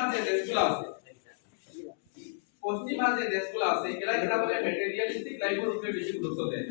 পশ্চিমা যে দেশগুলো আছে, পশ্চিমা যে দেশগুলো আছে এরা যেটা বলে ম্যাটেরিয়ালিস্টিক লাইফের উপরে বেশি গুরুত্ব দেয়।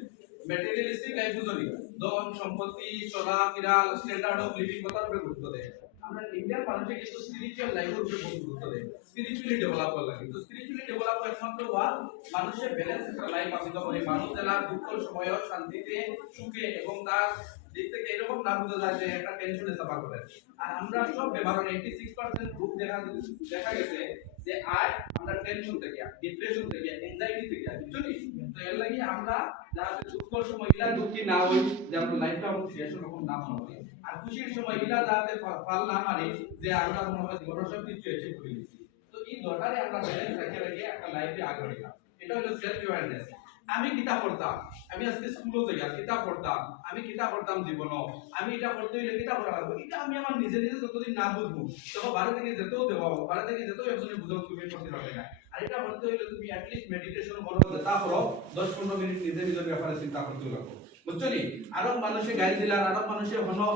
ম্যাটেরিয়ালিস্টিক লাইফ বুঝনি, ধন সম্পত্তি চলাফেরা স্ট্যান্ডার্ড অফ লিভিং কথার উপরে গুরুত্ব দেয়। আমরা ইন্ডিয়ান মানুষে কিন্তু স্পিরিচুয়াল লাইফের উপরে বহুত গুরুত্ব দেয়, স্পিরিচুয়ালি ডেভেলপ করা লাগে। তো স্পিরিচুয়ালি ডেভেলপ একমাত্র হওয়া মানুষের ব্যালেন্স একটা লাইফ আছে, তখন মানুষ যারা দুঃখের সময়ও শান্তিতে সুখে এবং তার দিক থেকে এরকম না বোঝা যায় যে একটা টেনশনে সাফার করে। আর আমরা সব ব্যবহার 86% গ্রুপ দেখা গেছে যে আজ আমরা টেনশন থেকে, ডিপ্রেশন থেকে, এনজাইটি থেকে বুঝলি। তো এর লাগি আমরা যাতে দুঃখের সময় ইলা দুঃখী না হই, যে আমরা লাইফটা আমাদের শেষ রকম না হবে, আর খুশির সময় ইলা যাতে পাল না মারি যে আমরা মনে হয় জীবনের সব কিছু এসে করে দিচ্ছি। তো এই দরকারে আমরা ব্যালেন্স রেখে রেখে একটা লাইফে আগে বাড়িলাম। এটা হলো সেলফ অ্যাওয়ারনেস। আমি কিতাব পড়তাম, আমি আজকে স্কুলে যাই কিতাব পড়তাম, আমি কিতাব পড়তাম জীবনও, আমি এটা পড়তে হইলে কিতাব পড়া লাগবে। এটা আমি আমার নিজে নিজে যতদিন না বুঝবো তখন বাইরে থেকে যেতেও দেবো, বাইরে থেকে যেতেও একজনে বুঝাও তুমি পড়তে পারবে না। আর এটা পড়তে হইলে তুমি অ্যাটলিস্ট মেডিটেশন করো, তারপর 10-15 মিনিট নিজে নিজের ব্যাপারে চিন্তা করতে লাগো, বুঝছনি। আরব মানুষে গাইড দিলার, আরব মানুষে হলো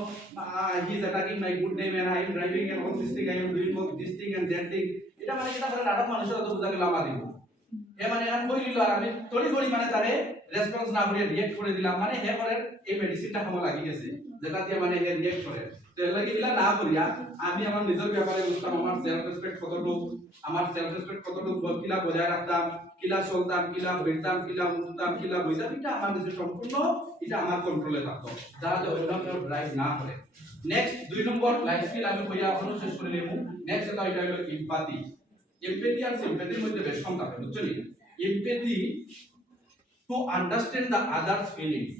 he is attacking my good name and I am driving and all this thing I am doing this thing and that thing. এটা মানে এটা বলে আরব মানুষের তো বুঝা গেল আমার দিব এ মানে এখন কই দিল, আর আমি তড়ি ঘড়ি মানে তারে রেসপন্স না করে রিঅ্যাক্ট করে দিলাম, মানে হে করে এই মেডিসিনটা খাওয়া লাগি গেছে যেটা দিয়ে মানে হে রিঅ্যাক্ট করে। তো এর লাগি এগুলা না করিয়া আমি আমার নিজের ব্যাপারে বুঝতাম, আমার সেলফ রেসপেক্ট কতটুকু, আমার সেলফ রেসপেক্ট কতটুকু কিলা বজায় রাখতাম, কিলা চলতাম, কিলা বেরতাম, কিলা উঠতাম, কিলা বইতাম, এটা আমার নিজে সম্পূর্ণ এটা আমার কন্ট্রোলে থাকতো, যাতে অন্য কেউ ড্রাইভ না করে। নেক্সট 2 নম্বর লাইফ স্কিল আমি কইয়া অনুশেষ করে নেব। নেক্সট এটা হলো এমপ্যাথি। এমপ্যাথি আর সিম্প্যাথির মধ্যে বেশ কম থাকে, বুঝছনি। Empathy to understand the others feelings,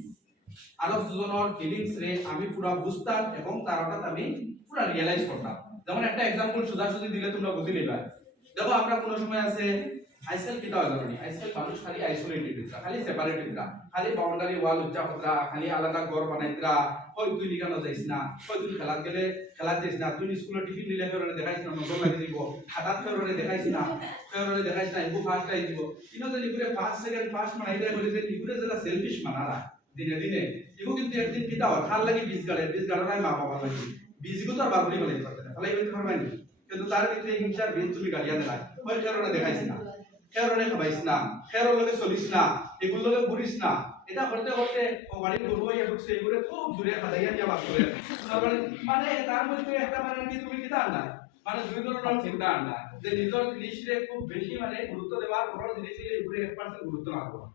আরেকজনের ফিলিংস রে আমি পুরো বুঝতাম এবং তার অর্থাৎ আমি পুরো রিয়ালাইজ করতাম। যেমন একটা एग्जांपल সোজাসুজি দিলে তোমরা বুঝি লইবা। দেখো আমরা কোন সময় আছে আইসেল কিটা জানি, আইসেল মানুষ খালি আইসোলেটেড হইতা, খালি সেপারেটেড হইতা, খালি বাউন্ডারি ওয়াল উচ্চা হতরা, খালি আলাদা ঘর বানাইতরা, কই তুই নিকানো যাইস না, কই তুই খেলা গেলে খেলা যাইস না, তুই স্কুলে টিফিন নিলে ফেররে দেখাইস না, নজর লাগি দিব, খাতাত ফেররে দেখাইস না, ফেররে দেখাইস না, ইবু ফাস্ট আই দিব। ইনো যে লিগুরে 5 সেকেন্ড ফাস্ট মানাইলে বলে যে লিগুরে যেটা সেলফিশ মানারা দিনে দিনে ইবু কিন্তু একদিন কিটা হয় খাল লাগি 20 গাড়ে নাই মা বাবা লাগি 20 গো তো আর বাবুরি বলে করতে না, ফলাই বলতে পারবাই না। কিন্তু তার ভিতরে হিংসার বীজ তুমি গালিয়া দেখাই, ওই ফেররে দেখাইস না, ফেররে খাবাইস না, ফেরর লগে চলিস না, এগুলো লগে ঘুরিস না। এটা করতে করতে ও বাড়ি গরু হইয়া ঢুকছে, এগুলো খুব দূরে খাদাইয়া দিয়া বাস করে। মানে তার মধ্যে একটা মানে কি তুমি কিতা না মানে দুই ধরনের চিন্তা আনলা, যে নিজের জিনিসে খুব বেশি মানে গুরুত্ব দেওয়ার পর জিনিসে এগুলো 1% গুরুত্ব না দেওয়া।